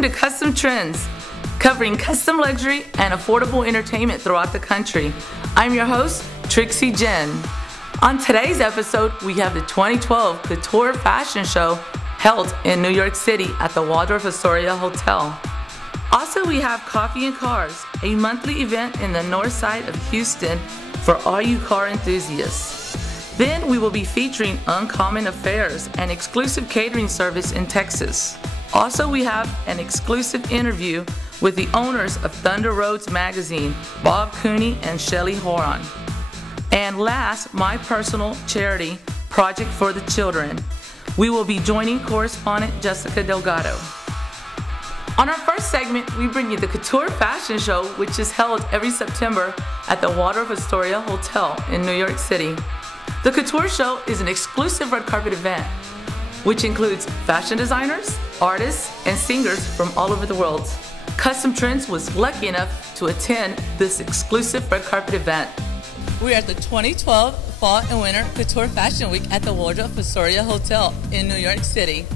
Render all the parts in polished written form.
Welcome to Custom Trends, covering custom luxury and affordable entertainment throughout the country. I'm your host, Trixie Jen. On today's episode, we have the 2012 Couture Fashion Show held in New York City at the Waldorf Astoria Hotel. Also, we have Coffee and Cars, a monthly event in the north side of Houston for all you car enthusiasts. Then we will be featuring Uncommon Affairs, an exclusive catering service in Texas. Also, we have an exclusive interview with the owners of Thunder Roads magazine, Bob Cooney and Shelley Horan. And last, my personal charity, Project for the Children. We will be joining correspondent Jessica Delgado. On our first segment, we bring you the Couture Fashion Show, which is held every September at the Waldorf Astoria Hotel in New York City. The Couture Show is an exclusive red carpet event, which includes fashion designers, artists, and singers from all over the world. Custom Trends was lucky enough to attend this exclusive red carpet event. We're at the 2012 Fall and Winter Couture Fashion Week at the Waldorf Astoria Hotel in New York City.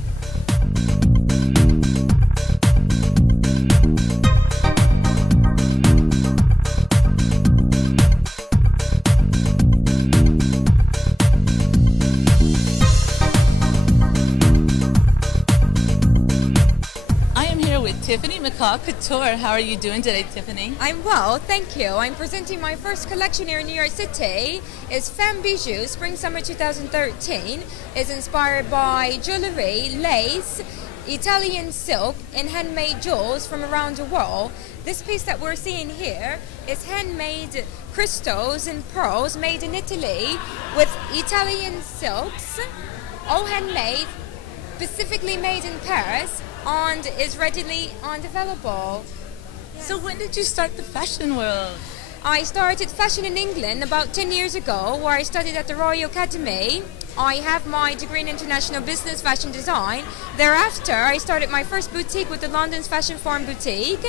Tiffany McCall Couture. How are you doing today, Tiffany? I'm well, thank you. I'm presenting my first collection here in New York City. It's Femme Bijou, Spring-Summer 2013. It's inspired by jewelry, lace, Italian silk, and handmade jewels from around the world. This piece that we're seeing here is handmade crystals and pearls made in Italy with Italian silks, all handmade, specifically made in Paris, and is readily available. Yes. So when did you start the fashion world? I started fashion in England about 10 years ago, where I studied at the Royal Academy. I have my degree in International Business Fashion Design. Thereafter, I started my first boutique with the London's Fashion Farm Boutique.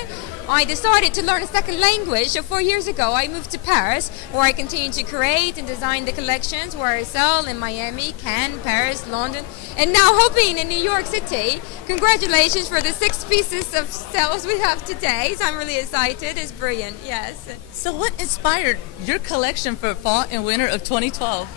I decided to learn a second language, so 4 years ago I moved to Paris, where I continue to create and design the collections where I sell in Miami, Cannes, Paris, London, and now hoping in New York City. Congratulations for the 6 pieces of sales we have today, so I'm really excited. It's brilliant, yes. So what inspired your collection for fall and winter of 2012?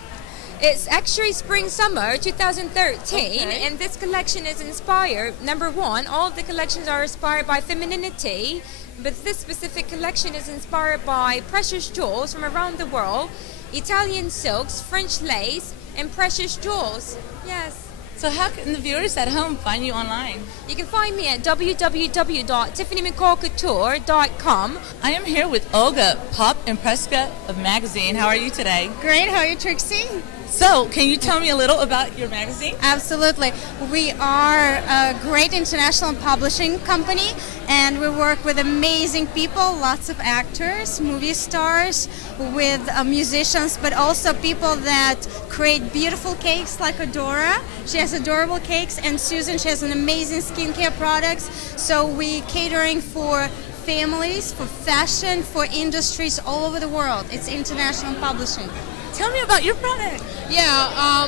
It's actually Spring-Summer 2013, okay. And this collection is inspired, number one, all of the collections are inspired by femininity, but this specific collection is inspired by precious jewels from around the world, Italian silks, French lace, and precious jewels. Yes. So how can the viewers at home find you online? You can find me at www.tiffanyMcCallCouture.com. I am here with Olga, Pop Impreska of magazine. How are you today? Great, how are you, Trixie? So, can you tell me a little about your magazine? Absolutely. We are a great international publishing company, and we work with amazing people, lots of actors, movie stars, with musicians, but also people that create beautiful cakes like Adora. She has adorable cakes, and Susan, she has an amazing skincare products. So we catering for families, for fashion, for industries all over the world. It's international publishing. Tell me about your product. Yeah,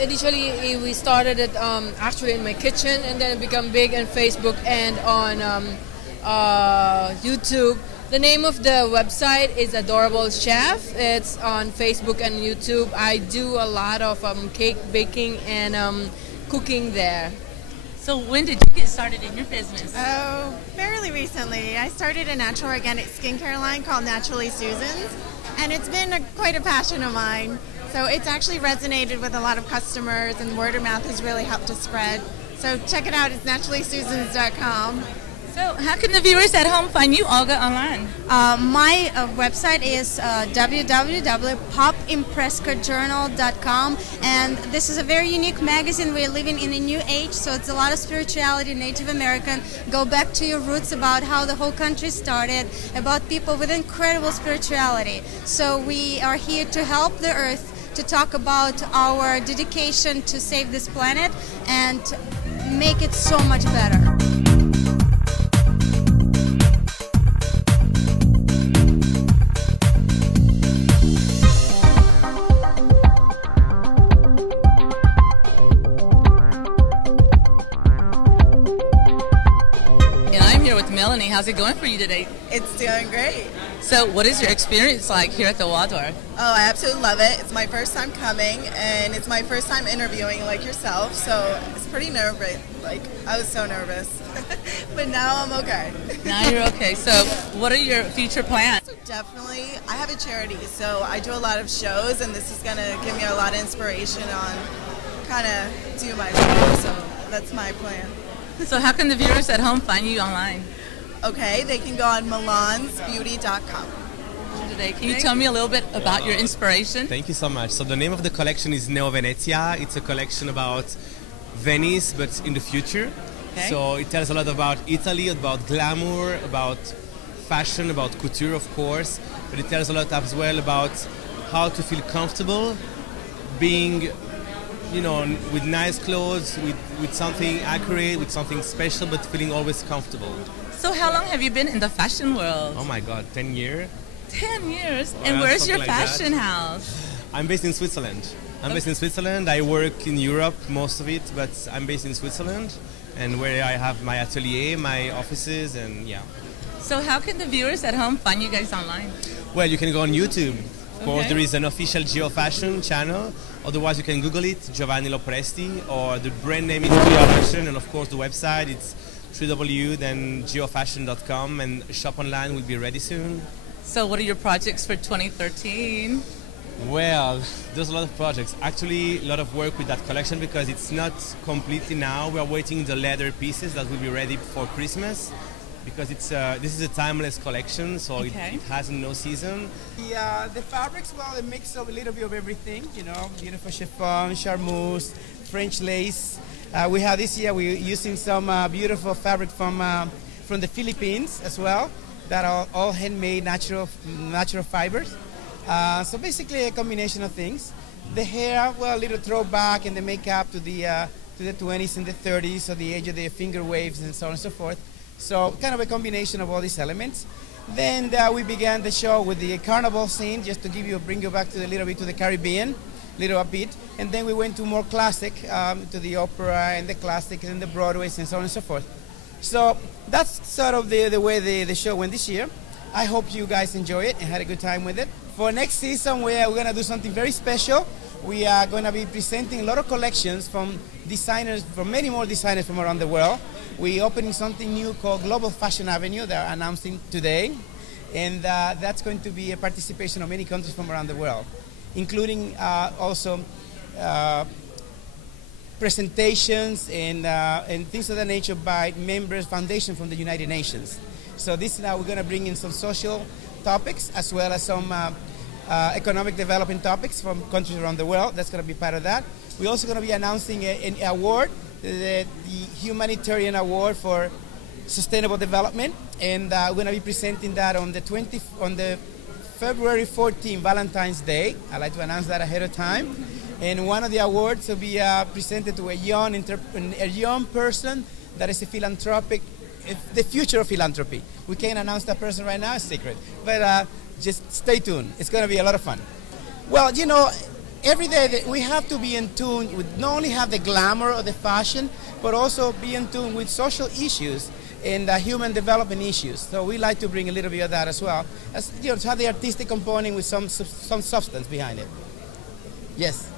initially we started it actually in my kitchen, and then it became big on Facebook and on YouTube. The name of the website is Adorable Chef. It's on Facebook and YouTube. I do a lot of cake baking and cooking there. So when did you get started in your business? Oh, fairly recently. I started a natural organic skincare line called Naturally Susan's, and it's been quite a passion of mine. So it's actually resonated with a lot of customers, and word of mouth has really helped to spread. So check it out, it's naturallysusans.com. So how can the viewers at home find you, Olga, online? My website is www.popimpreskajournal.com, and this is a very unique magazine. We're living in a new age, so it's a lot of spirituality, Native American. Go back to your roots about how the whole country started, about people with incredible spirituality. So we are here to help the earth, to talk about our dedication to save this planet and make it so much better. how's it going for you today? It's doing great. So what is your experience like here at the Waldorf? Oh, I absolutely love it. It's my first time coming, and it's my first time interviewing like yourself, so it's pretty nerve-wracking. Like, I was so nervous, but now I'm okay. Now you're okay. So what are your future plans? So definitely, I have a charity, so I do a lot of shows, and this is going to give me a lot of inspiration on kind of do my job, so that's my plan. So how can the viewers at home find you online? Okay, they can go on milansbeauty.com. Today, can you tell me a little bit about your inspiration? Thank you so much. So the name of the collection is Neo Venezia. It's a collection about Venice, but in the future. Okay. So it tells a lot about Italy, about glamour, about fashion, about couture, of course. But it tells a lot as well about how to feel comfortable being, you know, with nice clothes, with something accurate, with something special, but feeling always comfortable. So how long have you been in the fashion world? Oh my God, 10 years. 10 years? Well, and where's your something like fashion that. house? I'm based in Switzerland. Based in Switzerland. I work in Europe, most of it, but I'm based in Switzerland, and where I have my atelier, my offices, and yeah. So how can the viewers at home find you guys online? Well, you can go on YouTube. Of course, Okay. there is an official Geo Fashion channel. Otherwise, you can Google it, Giovanni Lopresti, or the brand name is Geo Fashion, and of course the website, it's www.geofashion.com, and shop online will be ready soon. So what are your projects for 2013? Well, there's a lot of projects. Actually, a lot of work with that collection because it's not completely now. We are waiting the leather pieces that will be ready for Christmas because it's this is a timeless collection, so Okay. it has no season. The fabrics, well, a mix of a little bit of everything, you know, beautiful chiffon, charmeuse, French lace. We have this year, we're using some beautiful fabric from the Philippines as well, that are all handmade natural fibers. So basically a combination of things. The hair, well, a little throwback, and the makeup to the 20s and the 30s, so the age of the finger waves and so on and so forth. So kind of a combination of all these elements. Then we began the show with the carnival scene, just to bring you back to a little bit to the Caribbean, little upbeat. And then we went to more classic, to the opera and the classics and the Broadways and so on and so forth. So that's sort of the way the show went this year. I hope you guys enjoy it and had a good time with it. For next season, we're going to do something very special. We are going to be presenting a lot of collections from designers, from many more designers from around the world. We're opening something new called Global Fashion Avenue that are announcing today. And that's going to be a participation of many countries from around the world, including also presentations and things of that nature by members, foundation from the United Nations. So this now we're going to bring in some social topics as well as some economic development topics from countries around the world. That's going to be part of that. We're also going to be announcing an award, the Humanitarian Award for Sustainable Development, and we're going to be presenting that on the February 14, Valentine's Day. I'd like to announce that ahead of time. And one of the awards will be presented to a young person that is a philanthropic, the future of philanthropy. We can't announce that person right now, it's secret. But just stay tuned. It's going to be a lot of fun. Well, you know, every day we have to be in tune with not only have the glamour of the fashion, but also be in tune with social issues and human development issues. So we like to bring a little bit of that as well, as you know, to have the artistic component with some substance behind it. Yes.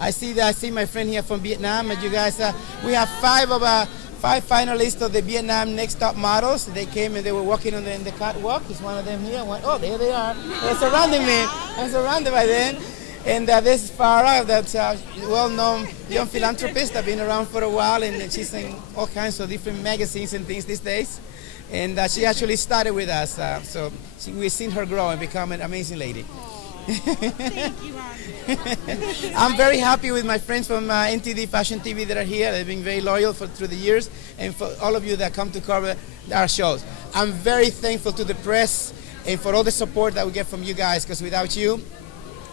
I see my friend here from Vietnam, and you guys, we have five finalists of the Vietnam Next Top Models. They came and they were walking on the catwalk. There's one of them here. Oh, there they are. They're surrounding me. I'm surrounded by them. And this is Farah, that's a well-known young philanthropist. I've been around for a while, and she's in all kinds of different magazines and things these days. And she actually started with us, so we've seen her grow and become an amazing lady. Thank you, Ron. I'm very happy with my friends from NTD Fashion TV that are here. They've been very loyal through the years, and for all of you that come to cover our shows. I'm very thankful to the press and for all the support that we get from you guys, because without you,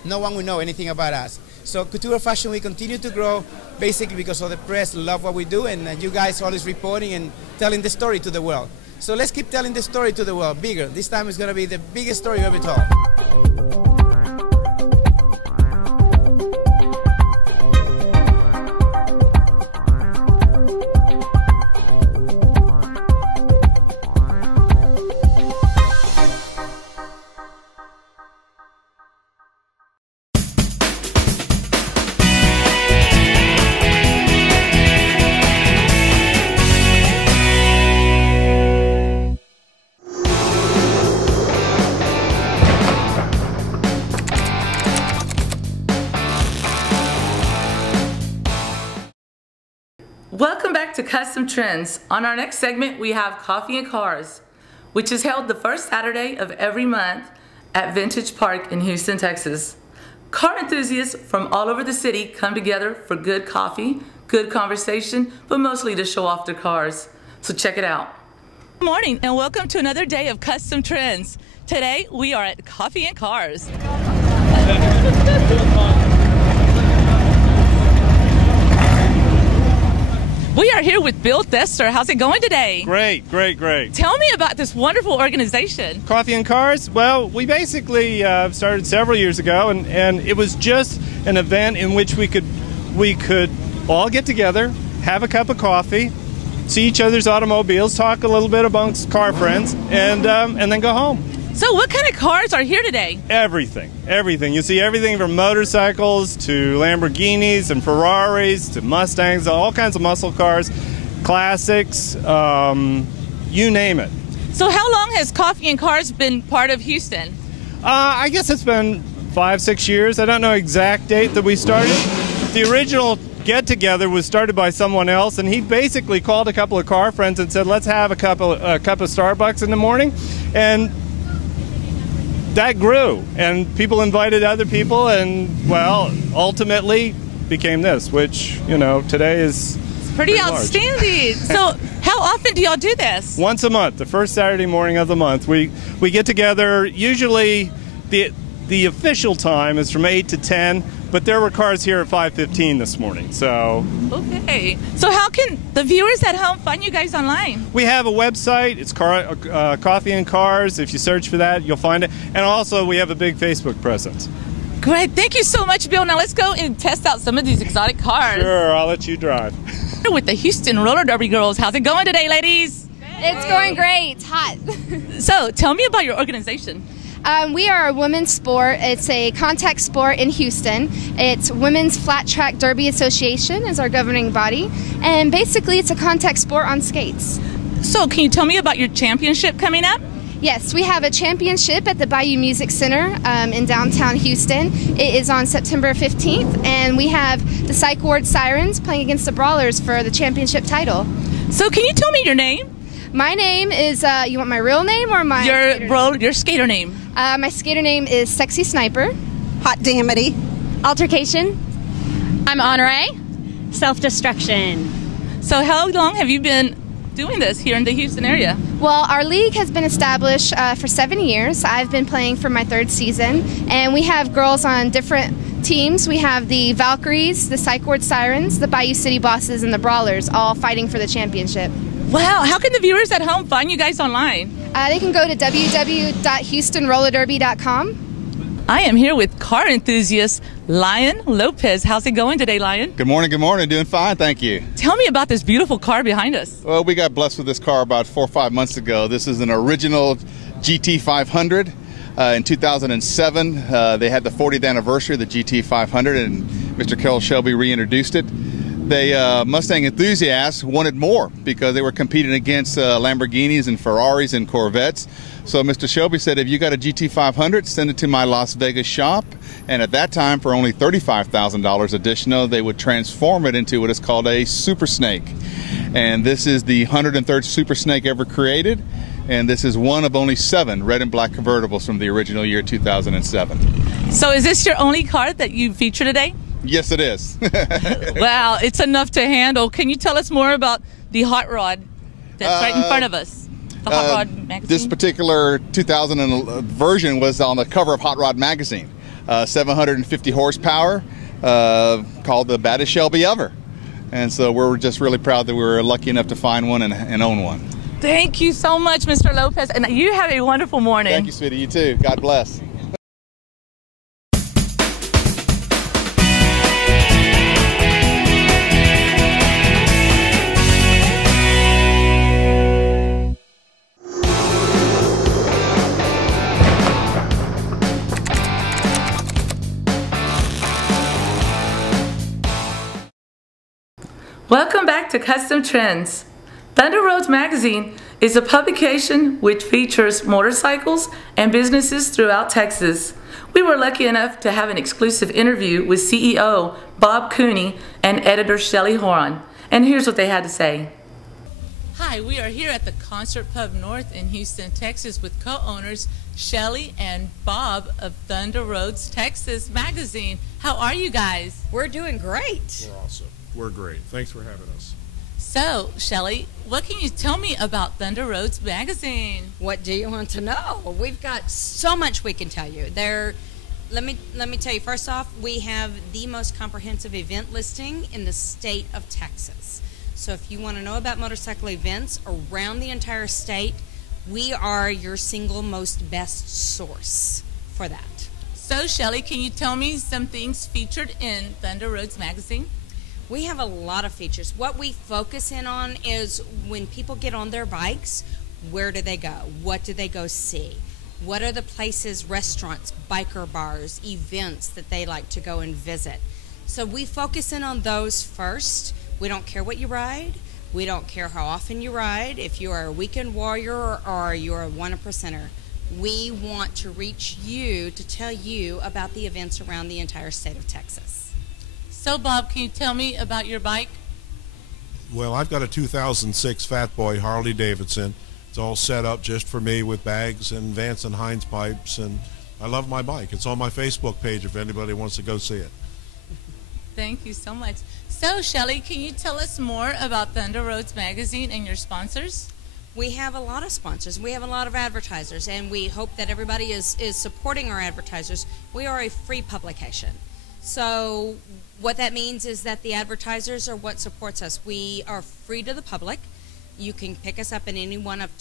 no one will know anything about us. So Couture Fashion, we continue to grow basically because of the press love what we do, and you guys always reporting and telling the story to the world. So let's keep telling the story to the world, bigger. This time it's going to be the biggest story ever told. Welcome back to Custom Trends. On our next segment, we have Coffee and Cars, which is held the first Saturday of every month at Vintage Park in Houston, Texas. Car enthusiasts from all over the city come together for good coffee, good conversation, but mostly to show off their cars. So check it out. Good morning and welcome to another day of Custom Trends. Today we are at Coffee and Cars. We are here with Bill Thester. How's it going today? Great, great, great. Tell me about this wonderful organization. Coffee and Cars? Well, we basically started several years ago, and it was just an event in which we could all get together, have a cup of coffee, see each other's automobiles, talk a little bit amongst car friends, and then go home. So what kind of cars are here today? Everything, everything. You see everything from motorcycles to Lamborghinis and Ferraris to Mustangs, all kinds of muscle cars, classics, you name it. So how long has Coffee and Cars been part of Houston? I guess it's been 5-6 years. I don't know exact date that we started. The original get-together was started by someone else, and he basically called a couple of car friends and said, let's have a cup of Starbucks in the morning. And that grew, and people invited other people, and well, ultimately became this, which, you know, today is pretty outstanding. So how often do y'all do this? Once a month, the first Saturday morning of the month. We get together. Usually the official time is from 8 to 10, but there were cars here at 5:15 this morning. So okay. So how can the viewers at home find you guys online? We have a website. It's Coffee and Cars. If you search for that, you'll find it. And also, we have a big Facebook presence. Great. Thank you so much, Bill. Now let's go and test out some of these exotic cars. Sure, I'll let you drive. With the Houston Roller Derby girls. How's it going today, ladies? It's going great. It's hot. So tell me about your organization. We are a women's sport. It's a contact sport in Houston. It's Women's Flat Track Derby Association is our governing body. And basically it's a contact sport on skates. So can you tell me about your championship coming up? Yes, we have a championship at the Bayou Music Center in downtown Houston. It is on September 15th, and we have the Psych Ward Sirens playing against the Brawlers for the championship title. So can you tell me your name? My name is, you want my real name or my your skater name? My skater name is Sexy Sniper. Hot Damity. Altercation. I'm Honore. Self-destruction. So how long have you been doing this here in the Houston area? Well, our league has been established for 7 years. I've been playing for my 3rd season, and we have girls on different teams. We have the Valkyries, the Psych Ward Sirens, the Bayou City Bosses, and the Brawlers, all fighting for the championship. Wow, how can the viewers at home find you guys online? They can go to www.houstonrollerderby.com. I am here with car enthusiast Lion Lopez. How's it going today, Lion? Good morning, doing fine, thank you. Tell me about this beautiful car behind us. Well, we got blessed with this car about 4 or 5 months ago. This is an original GT 500. In 2007, they had the 40th anniversary of the GT 500, and Mr. Carroll Shelby reintroduced it. They Mustang enthusiasts wanted more because they were competing against Lamborghinis and Ferraris and Corvettes. So Mr. Shelby said, if you got a GT 500, send it to my Las Vegas shop. And at that time, for only $35,000 additional, they would transform it into what is called a Super Snake. And this is the 103rd Super Snake ever created. And this is one of only 7 red and black convertibles from the original year 2007. So is this your only car that you feature today? Yes, it is. Wow, it's enough to handle. Can you tell us more about the hot rod that's right in front of us? The Hot Rod magazine? This particular 2000 version was on the cover of Hot Rod magazine. 750 horsepower, called the baddest Shelby ever. And so we're just really proud that we were lucky enough to find one and own one. Thank you so much, Mr. Lopez. And you have a wonderful morning. Thank you, sweetie. You too. God bless. Welcome back to Custom Trends. Thunder Roads Magazine is a publication which features motorcycles and businesses throughout Texas. We were lucky enough to have an exclusive interview with CEO Bob Cooney and editor Shelley Horan. And here's what they had to say. Hi, we are here at the Concert Pub North in Houston, Texas with co-owners Shelly and Bob of Thunder Roads Texas magazine. How are you guys? We're doing great. We're awesome. We're great. Thanks for having us. So, Shelly, what can you tell me about Thunder Roads magazine? What do you want to know? We've got so much we can tell you. Let me tell you, first off, we have the most comprehensive event listing in the state of Texas. So if you want to know about motorcycle events around the entire state, we are your single most best source for that. So, Shelly, can you tell me some things featured in Thunder Roads magazine? We have a lot of features. What we focus in on is when people get on their bikes, where do they go? What do they go see? What are the places, restaurants, biker bars, events that they like to go and visit? So we focus in on those first. We don't care what you ride. We don't care how often you ride. If you are a weekend warrior or you're a one-percenter, we want to reach you to tell you about the events around the entire state of Texas. So, Bob, can you tell me about your bike? Well, I've got a 2006 Fat Boy Harley Davidson. It's all set up just for me with bags and Vance and Hines pipes, and I love my bike. It's on my Facebook page if anybody wants to go see it. Thank you so much. So, Shelly, can you tell us more about Thunder Roads magazine and your sponsors? We have a lot of sponsors. We have a lot of advertisers, and we hope that everybody is supporting our advertisers. We are a free publication. So what that means is that the advertisers are what supports us. We are free to the public. You can pick us up in any one of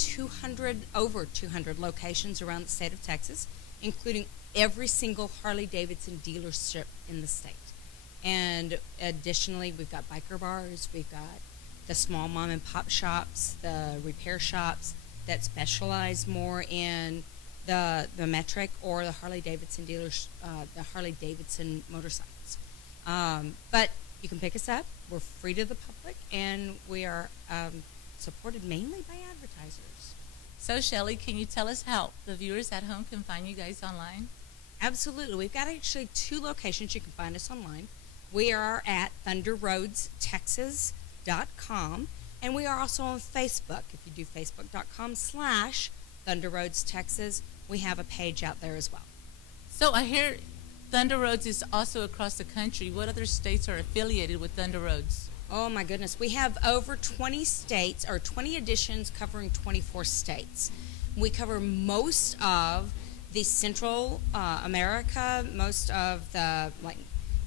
over 200 locations around the state of Texas, including every single Harley-Davidson dealership in the state. And additionally, we've got biker bars, we've got the small mom and pop shops, the repair shops that specialize more in the metric or the Harley-Davidson dealers, the Harley-Davidson motorcycles. But you can pick us up. We're free to the public, and we are supported mainly by advertisers. So, Shelly, can you tell us how the viewers at home can find you guys online? Absolutely. We've got actually 2 locations you can find us online. We are at thunderroadstexas.com, and we are also on Facebook. If you do facebook.com/thunderroadstexas, we have a page out there as well. So I hear Thunder Roads is also across the country. What other states are affiliated with Thunder Roads? Oh my goodness, we have over 20 states, or 20 editions covering 24 states. We cover most of the Central America, most of the, like,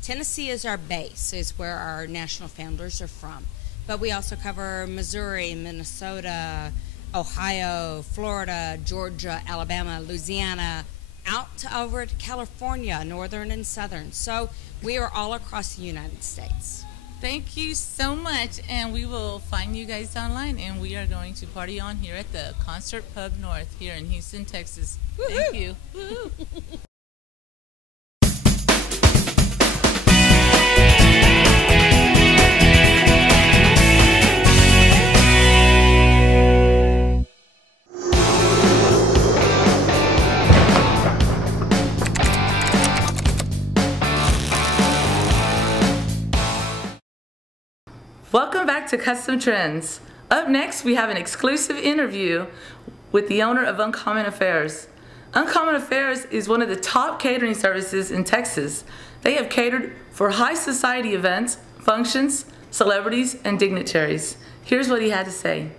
Tennessee is our base, is where our national founders are from. But we also cover Missouri, Minnesota, Ohio, Florida, Georgia, Alabama, Louisiana, out to over to California, northern and southern. So we are all across the United States. Thank you so much, and we will find you guys online, and we are going to party on here at the Concert Pub North here in Houston, Texas. Woo-hoo. Thank you. Woo-hoo. Welcome back to Custom Trends. Up next, we have an exclusive interview with the owner of Uncommon Affairs. Uncommon Affairs is one of the top catering services in Texas. They have catered for high society events, functions, celebrities, and dignitaries. Here's what he had to say.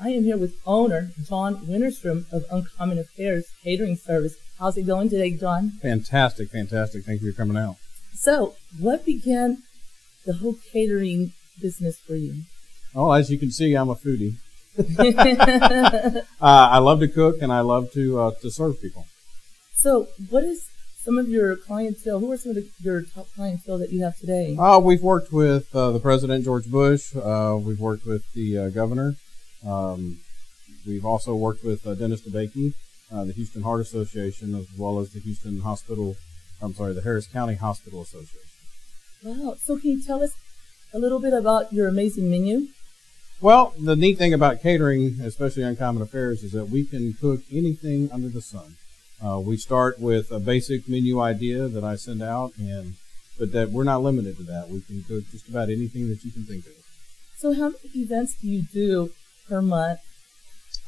I am here with owner John Winterstrom of Uncommon Affairs Catering Service. How's it going today, John? Fantastic, fantastic. Thank you for coming out. So, what began the whole catering business for you? Oh, as you can see, I'm a foodie. I love to cook, and I love to serve people. So, what is some of your clientele? Who are some of your top clientele that you have today? We've worked with the President, George Bush. We've worked with the governor. We've also worked with Dennis DeBakey, the Houston Heart Association, as well as the the Harris County Hospital Association. Wow. So can you tell us a little bit about your amazing menu? Well, the neat thing about catering, especially Uncommon Affairs, is that we can cook anything under the sun. We start with a basic menu idea that I send out, but that we're not limited to that. We can cook just about anything that you can think of. So how many events do you do per month?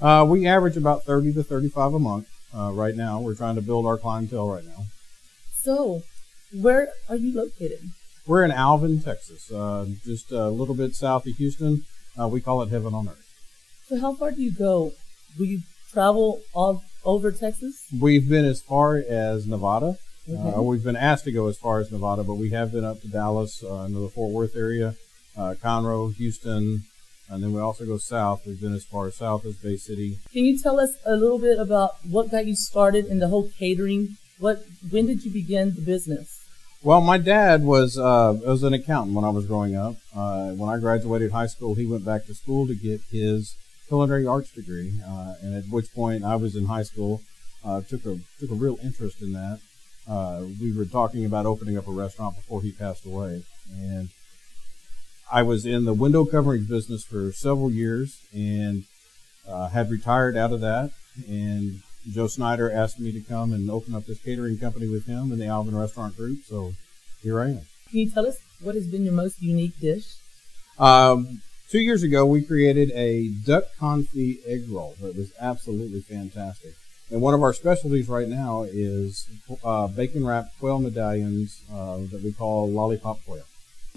We average about 30 to 35 a month. Right now, we're trying to build our clientele right now. So, where are you located? We're in Alvin, Texas, just a little bit south of Houston. We call it heaven on earth. So how far do you go? Will you travel all over Texas? We've been as far as Nevada. Okay. We've been asked to go as far as Nevada, but we have been up to Dallas, into the Fort Worth area, Conroe, Houston, and then we also go south. We've been as far south as Bay City. Can you tell us a little bit about what got you started in the whole catering? When did you begin the business? Well, my dad was an accountant when I was growing up. When I graduated high school, he went back to school to get his culinary arts degree, and at which point I was in high school. Took a real interest in that. We were talking about opening up a restaurant before he passed away, and I was in the window coverings business for several years and had retired out of that. And Joe Snyder asked me to come and open up this catering company with him in the Alvin Restaurant Group. So here I am. Can you tell us what has been your most unique dish? 2 years ago, we created a duck confit egg roll that was absolutely fantastic. And one of our specialties right now is bacon-wrapped quail medallions that we call lollipop quail.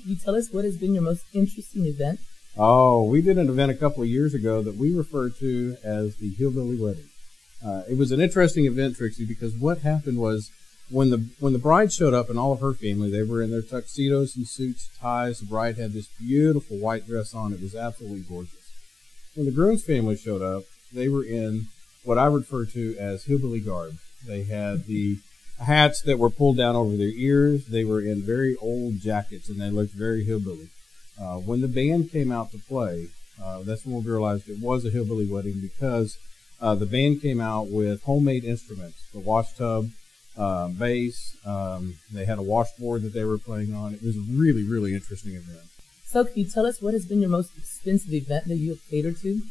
Can you tell us what has been your most interesting event? Oh, we did an event a couple of years ago that we refer to as the Hillbilly Wedding. It was an interesting event, Trixie, because what happened was when the bride showed up and all of her family, they were in their tuxedos and suits, ties. The bride had this beautiful white dress on. It was absolutely gorgeous. When the groom's family showed up, they were in what I refer to as hillbilly garb. They had the hats that were pulled down over their ears. They were in very old jackets, and they looked very hillbilly. When the band came out to play, that's when we realized it was a hillbilly wedding, because the band came out with homemade instruments, the wash tub, bass. They had a washboard that they were playing on. It was a really, really interesting event. So can you tell us what has been your most expensive event that you have catered to?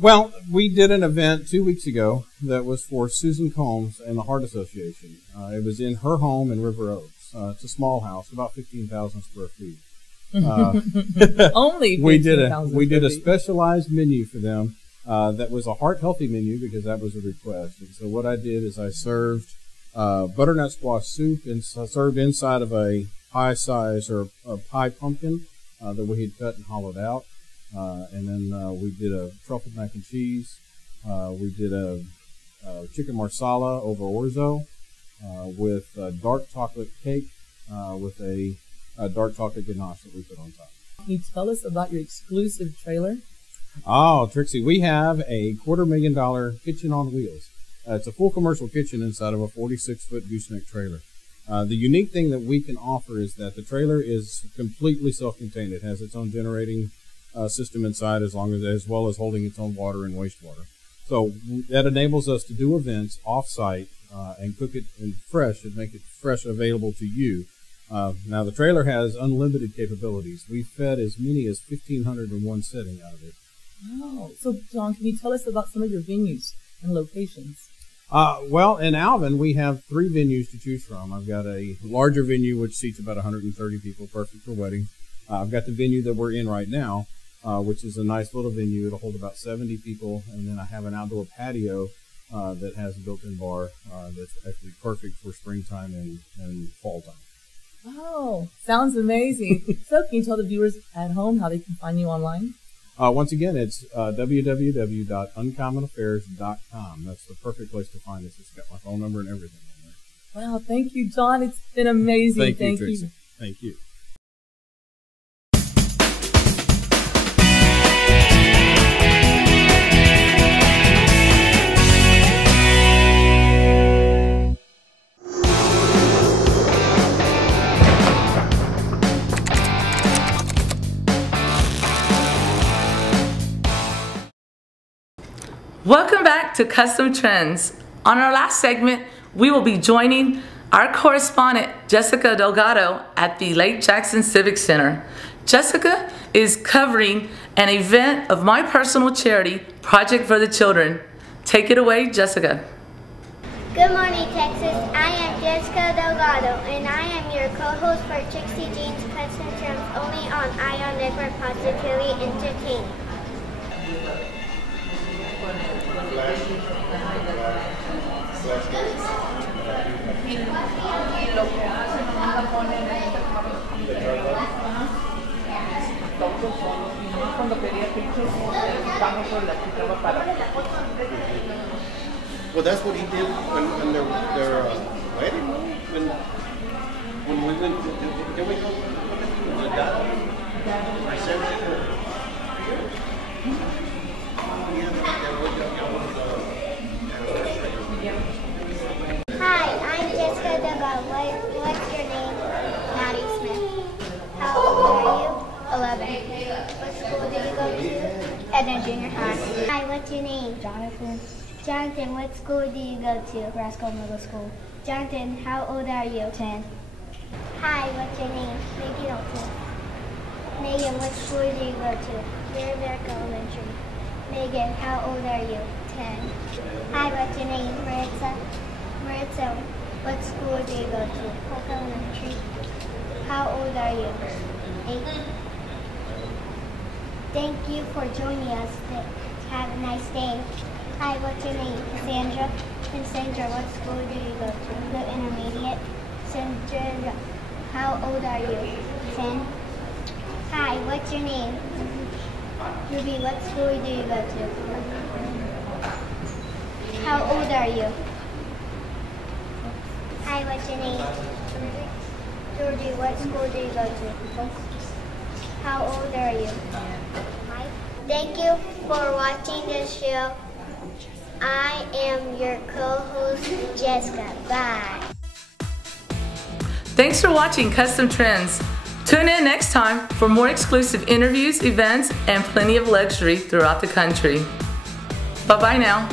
Well, we did an event 2 weeks ago that was for Susan Combs and the Heart Association. It was in her home in River Oaks. It's a small house, about 15,000 square feet. Only 15,000 We did a specialized menu for them that was a heart-healthy menu, because that was a request. And so what I did is I served butternut squash soup served inside of a pie size, or a pie pumpkin that we had cut and hollowed out. And then we did a truffle mac and cheese. We did a chicken marsala over orzo with dark chocolate cake with a dark chocolate ganache that we put on top. Can you tell us about your exclusive trailer? Oh, Trixie, we have a $250,000 kitchen on wheels. It's a full commercial kitchen inside of a 46-foot gooseneck trailer. The unique thing that we can offer is that the trailer is completely self-contained. It has its own generating system inside, as well as holding its own water and wastewater. So that enables us to do events off-site and cook it in fresh and make it fresh and available to you. Now the trailer has unlimited capabilities. We've fed as many as 1,500 in one setting out of it. Oh, so John, can you tell us about some of your venues and locations? Well, in Alvin, we have 3 venues to choose from. I've got a larger venue which seats about 130 people, perfect for weddings. I've got the venue that we're in right now, which is a nice little venue. It'll hold about 70 people, and then I have an outdoor patio that has a built-in bar that's actually perfect for springtime and fall time. Wow, sounds amazing. So can you tell the viewers at home how they can find you online? Once again, it's www.uncommonaffairs.com. That's the perfect place to find us. It's got my phone number and everything on there. Wow, thank you, John. It's been amazing. Thank you, Tracy. Thank you. Welcome back to Custom Trends. On our last segment, we will be joining our correspondent, Jessica Delgado, at the Lake Jackson Civic Center. Jessica is covering an event of my personal charity, Project for the Children. Take it away, Jessica. Good morning, Texas. I am Jessica Delgado, and I am your co-host for Trixie Jean's Custom Trims, only on Ion Network Positively Entertainment. Well, that's what he did when their wedding. When we went, did we go to the reception? Hi, I'm Jessica Delgado. What's your name? Maddie Smith. How old are you? 11. What school do you go to? Edna Junior High. Hi, what's your name? Jonathan. Jonathan, what school do you go to? Brasco Middle School. Jonathan, how old are you? 10. Hi, what's your name? Megan Olson. Megan, what school do you go to? Mary America Elementary. Megan, how old are you? 10. Hi, what's your name? Maritza. Maritza, what school do you go to? Polk Elementary. How old are you? 8. Thank you for joining us. Have a nice day. Hi, what's your name? Cassandra. Cassandra, what school do you go to? The intermediate. Cassandra, how old are you? 10. Hi, what's your name? Ruby, what school do you go to? How old are you? Hi, what's your name? Georgie, what school do you go to? How old are you? 5. Thank you for watching this show. I am your co-host, Jessica. Bye. Thanks for watching Custom Trends. Tune in next time for more exclusive interviews, events, and plenty of luxury throughout the country. Bye-bye now.